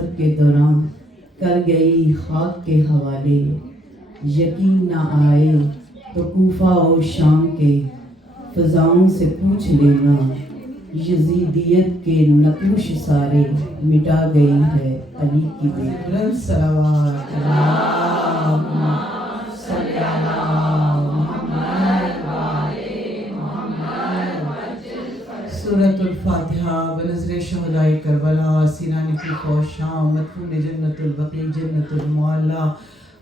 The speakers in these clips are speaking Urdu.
مسافت کے دوران کر گئی خاک کے حوالے، یقین نہ آئے تو کوفہ و شام کے فضاؤں سے پوچھ لینا، یزیدیت کے نقوش سارے مٹا گئی ہے علی کی بیٹی۔ صلوات اللہم صلی علی محمد وآل محمد۔ سورۃ الفاتحہ بنظر شہدائے کربلا، سینان کی خوشام، مدفون جنت البقیع، جنت المعلی،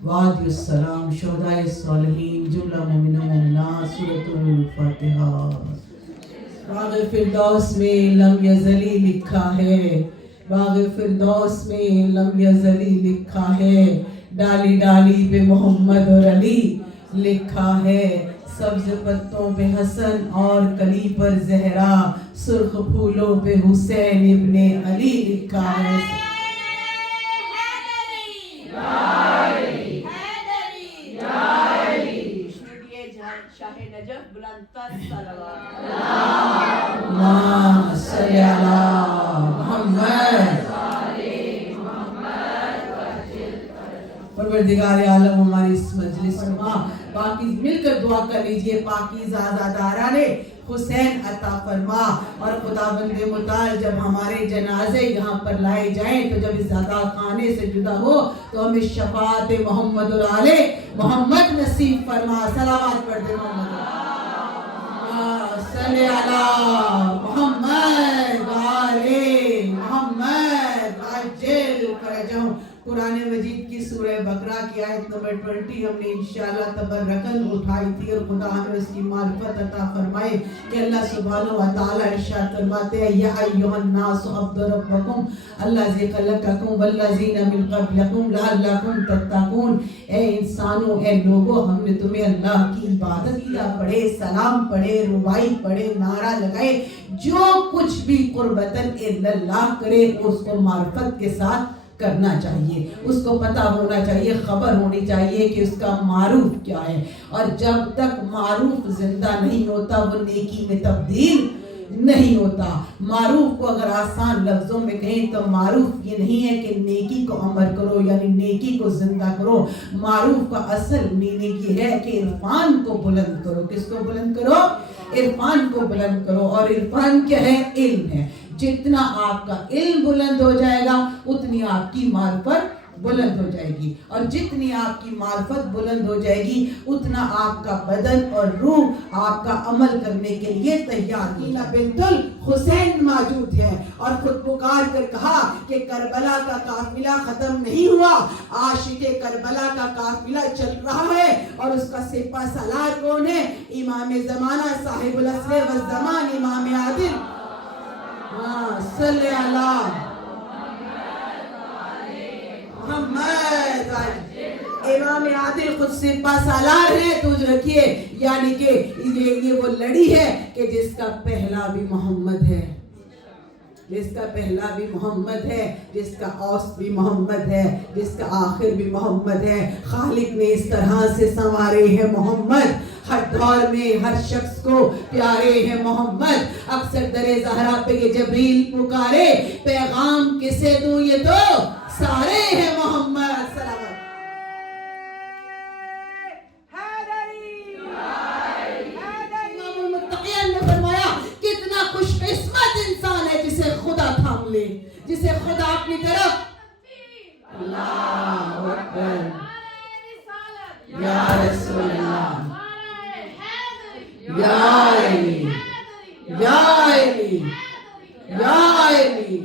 وادی السلام، شہدائے صالحین، جملہ مومن و مومنات۔ سورۃ الفاتحہ۔ باغ فردوس میں لم یزلی لکھا ہے، باغ فردوس میں لم یزلی لکھا ہے، ڈالی ڈالی پہ محمد اور علی لکھا ہے، سبز پتوں پہ حسن اور کلی پر زہرا، سرخ پھولوں پہ حسین ابن علی لکھا ہے۔ شاہ نجف بلند تر صلوات اللہم صلی علی محمد۔ پروردگار عالم ہماری اس مجلس میں باقی مل کر دعا کر لیجئے، پاکیزہ عزادارہ نے حسین عطا فرما، اور خدا بند مطاع جب ہمارے جنازے یہاں پر لائے جائیں تو جب اس عطا خانے سے جدا ہو تو ہمیں شفاعت محمد اور آل محمد نصیب فرما۔ صلوات پڑھتے محمد صلی علی محمد آل محمد عجل فرجہم۔ قرآن مجید کی سورہ بقرہ کی آیت نمبر 20 ہم نے انشاءاللہ تبرکن اٹھائی تھی، اور خدا ہمیں اس کی معرفت عطا فرمائے کہ اللہ سبحانہ وتعالی ارشاد فرماتے ہیں یا ایھا الناس اعبدوا ربکم الذی خلقکم والذین من قبلکم لعلکم تتقون۔ اے انسانوں، اے لوگوں، ہم نے تمہیں اللہ کی عبادت کیا، پڑھے سلام پڑھے ربائی پڑھے نعرہ لگائے، جو کچھ بھی قربتاً الا اللہ کرے اس کو معرفت کے ساتھ کرنا چاہیے، اس کو پتہ ہونا چاہیے، خبر ہونی چاہیے کہ اس کا معروف کیا ہے، اور جب تک معروف زندہ نہیں ہوتا وہ نیکی میں تبدیل نہیں ہوتا۔ معروف کو اگر آسان لفظوں میں کہیں تو معروف یہ نہیں ہے کہ نیکی کو امر کرو، یعنی نیکی کو زندہ کرو۔ معروف کا اصل میننگ یہ ہے کہ عرفان کو بلند کرو۔ کس کو بلند کرو؟ عرفان کو بلند کرو، اور عرفان کیا ہے؟ علم ہے۔ جتنا آپ کا علم بلند ہو جائے گا اتنی آپ کی معرفت بلند ہو جائے گی، اور جتنی آپ کی معرفت بلند ہو جائے گی اتنا آپ کا بدن اور روح آپ کا عمل کرنے کے لیے تیار ہوگا۔ بنت الحسین موجود ہے اور خود پکار کر کہا کہ کربلا کا قافلہ ختم نہیں ہوا، عاشق کربلا کا قافلہ چل رہا ہے، اور اس کا سپہ سالار کون ہے؟ امام زمانہ، صاحب العصر والزمان، امام عادل صلی اللہ محمد۔ امام عادل خود سپہ سالار ہے، تو رکھیے یعنی کہ یہ وہ لڑی ہے کہ جس کا پہلا بھی محمد ہے، جس کا پہلا بھی محمد ہے، جس کا اوسط بھی محمد ہے، جس کا آخر بھی محمد ہے۔ خالق نے اس طرح سے سنوارے ہیں محمد، ہر دور میں ہر شخص کو پیارے ہیں محمد۔ اکثر در زہرا پہ یہ جبریل پکارے، پیغام کسے دوں یہ تو سارے ہیں محمد۔ سلام امام المتقین نے فرمایا کتنا خوش قسمت انسان ہے جسے خدا تھام لے، جسے خدا اپنی طرف۔ اللہ اکبر، یا رسول اللہ، یا علی، یا علی، یا علی،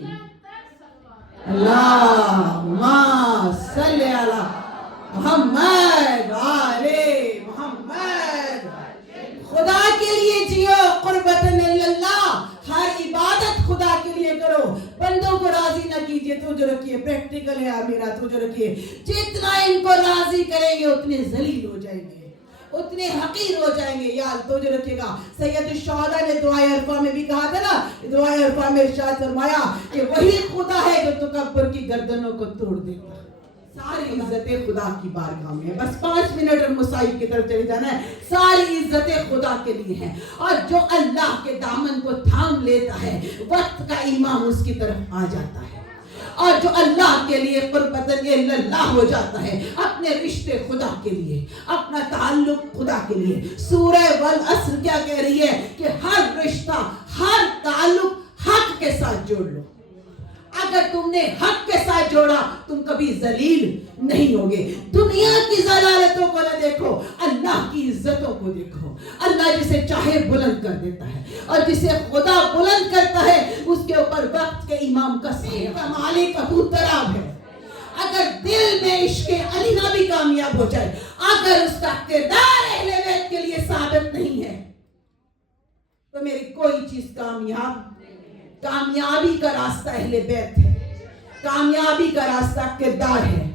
اللہم صلی علی محمد آل محمد۔ خدا کے لیے جیو، قربتاً اللہ، ہر عبادت خدا کے لیے کرو، بندوں کو راضی نہ کیجئے۔ تو جو رکھیے پریکٹیکل ہے میرا، تو جو رکھیے جتنا ان کو راضی کریں گے اتنے ذلیل ہو جائیں گے، اتنے حقیر ہو جائیں گے۔ یا تو جو رکھے گا، سید الشہداء نے دعائے عرفہ میں بھی کہا تھا نا، دعائے عرفہ میں ارشاد فرمایا کہ وہی خدا ہے جو تکبر کی گردنوں کو توڑ دے گا۔ ساری عزتیں خدا کی بارگاہ میں ہیں، بس 5 منٹ اور مصائب کی طرف چلے جانا ہے۔ ساری عزتیں خدا کے لیے ہیں، اور جو اللہ کے دامن کو تھام لیتا ہے وقت کا امام اس کی طرف آ جاتا ہے، اور جو اللہ کے لیے قربتاً اللہ ہو جاتا ہے، اپنے رشتے خدا کے لیے، اپنا تعلق خدا کے لیے. سورہ والعصر کیا کہہ رہی ہے کہ ہر رشتہ، ہر تعلق حق کے ساتھ جوڑ لو. اگر تم نے حق کے ساتھ جوڑا تم کبھی ذلیل نہیں ہوگے. دنیا کی ضلالتوں کو نہ دیکھو، اللہ کی عزتوں کو دیکھو. اللہ جسے چاہے بلند کر دیتا ہے، اور جسے خدا بلند کرتا ہے اس کے اوپر وقت کے امام کا سایہ مالک ابوتراب ہے. اگر دل میں عشق علی نہ بھی کامیاب ہو جائے، اگر اس کا کردار اہل بیت کے لیے ثابت نہیں ہے تو میری کوئی چیز کامیابی کا راستہ اہل بیت ہے، کامیابی کا راستہ کردار ہے،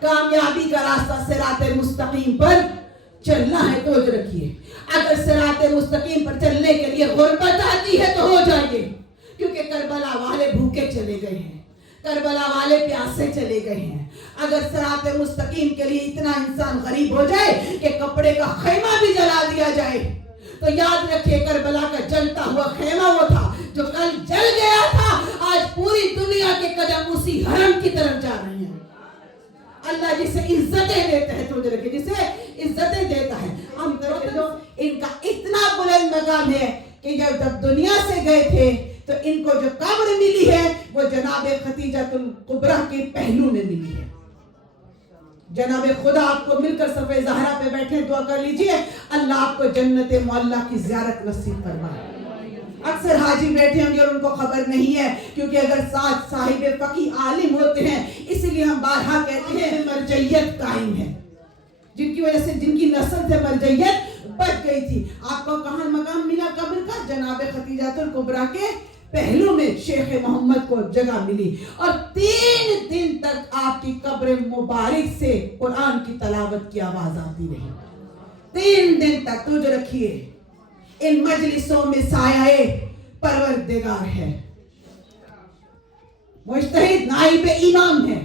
کامیابی کا راستہ صراط مستقیم پر چلنا ہے. توجہ رکھیے، اگر صراط مستقیم پر چلنے کے لیے غربت آتی ہے تو ہو جائیے، کیونکہ کربلا والے بھوکے چلے گئے ہیں، کربلا والے پیاسے چلے گئے ہیں. اگر صراط مستقیم کے لیے اتنا انسان غریب ہو جائے کہ کپڑے کا خیمہ بھی جلا دیا جائے تو یاد رکھیے کربلا کا جلتا ہوا خیمہ وہ تھا جو کل جل گیا تھا. آج پوری دنیا کے قدم اسی حرم کی طرف جا رہے ہیں. اللہ جسے عزتیں دیتا ہے، تو جسے عزتیں دیتا ہے. ہم جو ان کا اتنا بلند مقام ہے کہ جب دنیا سے گئے تھے تو ان کو جو قبر ملی ہے وہ جناب خدیجہ الکبریٰ کے پہلو میں ملی ہے. جناب خدا آپ کو مل کر صفحہ زہرا پہ بیٹھے دعا کر لیجئے اللہ آپ کو جنت معلیٰ کی زیارت نصیب فرمائے. اکثر حاجی بیٹھے ہوں گے اور ان کو خبر نہیں ہے، کیونکہ اگر ساتھ صاحب فقی عالم ہوتے ہیں، اس لیے ہم بارہا کہتے ہیں مرجعیت قائم ہے، جن کی وجہ سے جن کی نسل سے مرجعیت بچ گئی تھی. آپ کو کہاں مقام ملا قبر کا؟ جناب خدیجہ الکبریٰ کے پہلو میں شیخ محمد کو جگہ ملی، اور 3 دن تک آپ کی قبر مبارک سے قرآن کی تلاوت کی آواز آتی رہی. 3 دن تک. توجہ رکھیے، ان مجلسوں میں سایہ پروردگار ہے، مجتہد نائب امام ہے،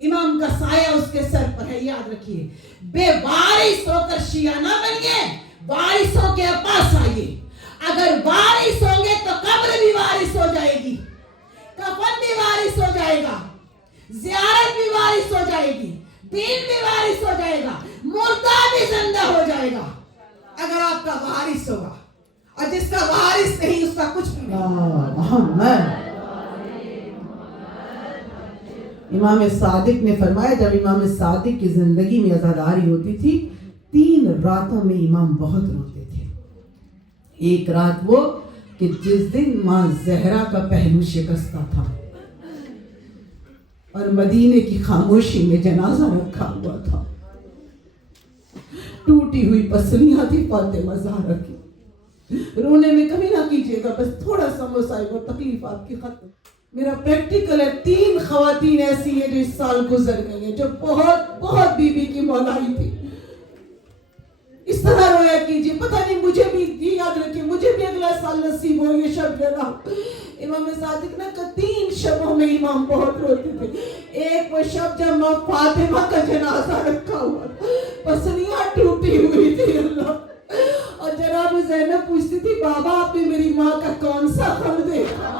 امام کا سایہ اس کے سر پر ہے. یاد رکھیے، بے وارث ہو کر شیعہ نہ بنیے، وارثوں کے پاس آئیے. اگر وارث ہوں گے تو قبر بھی وارث ہو جائے گی، کفن بھی وارث ہو جائے گا، زیارت بھی وارث ہو جائے گی، دین بھی وارث ہو جائے گا، مردہ بھی زندہ ہو جائے گا اگر آپ کا وارث ہوگا. اور جس کا وارث نہیں اس کا کچھ بھی نہیں. محمد امام صادق نے فرمایا جب امام صادق کی زندگی میں عزاداری ہوتی تھی 3 راتوں میں امام بہت روتے تھے. ایک رات وہ کہ جس دن ماں زہرا کا پہلو شکستہ تھا اور مدینے کی خاموشی میں جنازہ رکھا ہوا تھا، ٹوٹی ہوئی پسلیاں تھی فاطمہ زہرا کی. رونے میں کمی نہ کیجیے گا، بس تھوڑا سا مسائل اور تکلیف آپ کی ختم. میرا پریکٹیکل ہے، 3 خواتین ایسی ہیں جو اس سال گزر گئی ہیں جو بہت بہت بی بی کی مولائی تھی. اس طرح رویا کیجیے. پتہ نہیں مجھے بھی یاد رکھیے، مجھے بھی اگلا سال نصیب ہو یہ شب لینا. امام صادق نے کہا 3 شبوں میں امام بہت روتے تھے. ایک وہ شب جب ماں فاطمہ کا جنازہ رکھا ہوا، پسلیاں ٹوٹی ہوئی تھی اللہ، اور جناب زینب پوچھتی تھی بابا آپ نے میری ماں کا کون سا غم دیکھا؟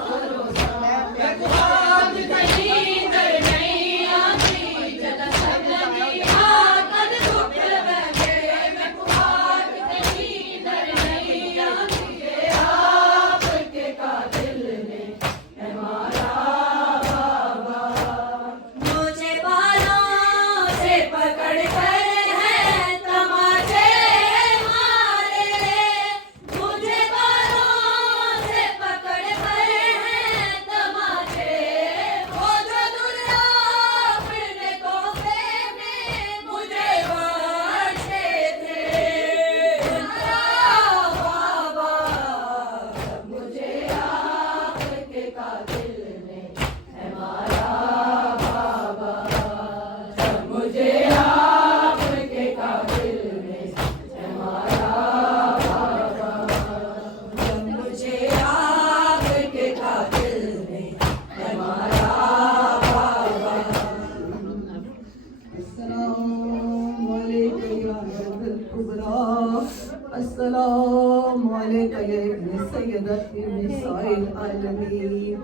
السلام عليك يا ابن سيدة النساء العالمين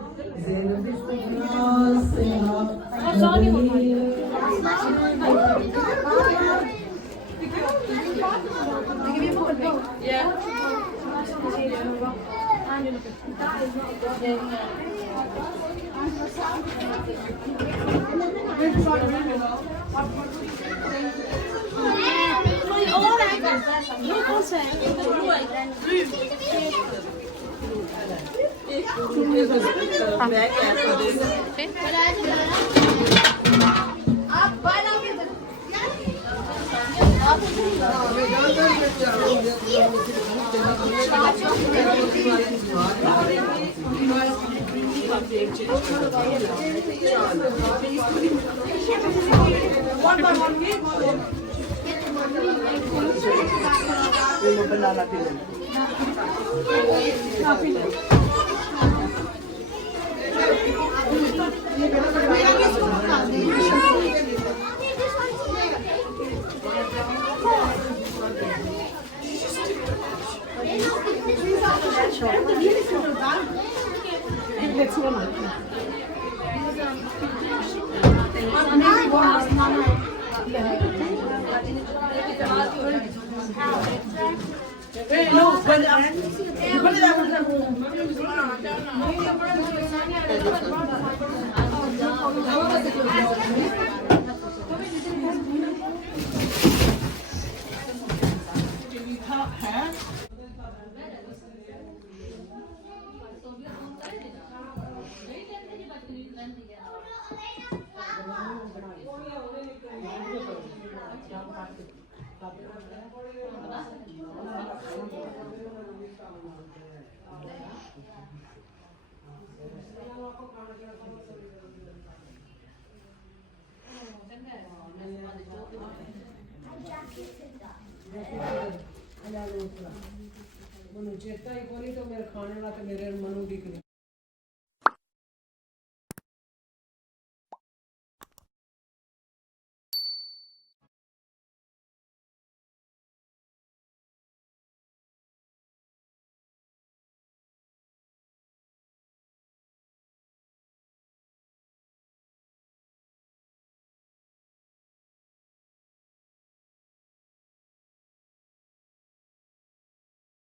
زينب الكبرى ਮੈਨੂੰ ਚੇਤਾ ਹੀ ਕੋਈ ਨਹੀਂ, ਤਾਂ ਮੇਰੇ ਖਾਣੇ ਵਾਲਾ ਤੇ ਮੇਰੇ ਮਨੂ ਦੀ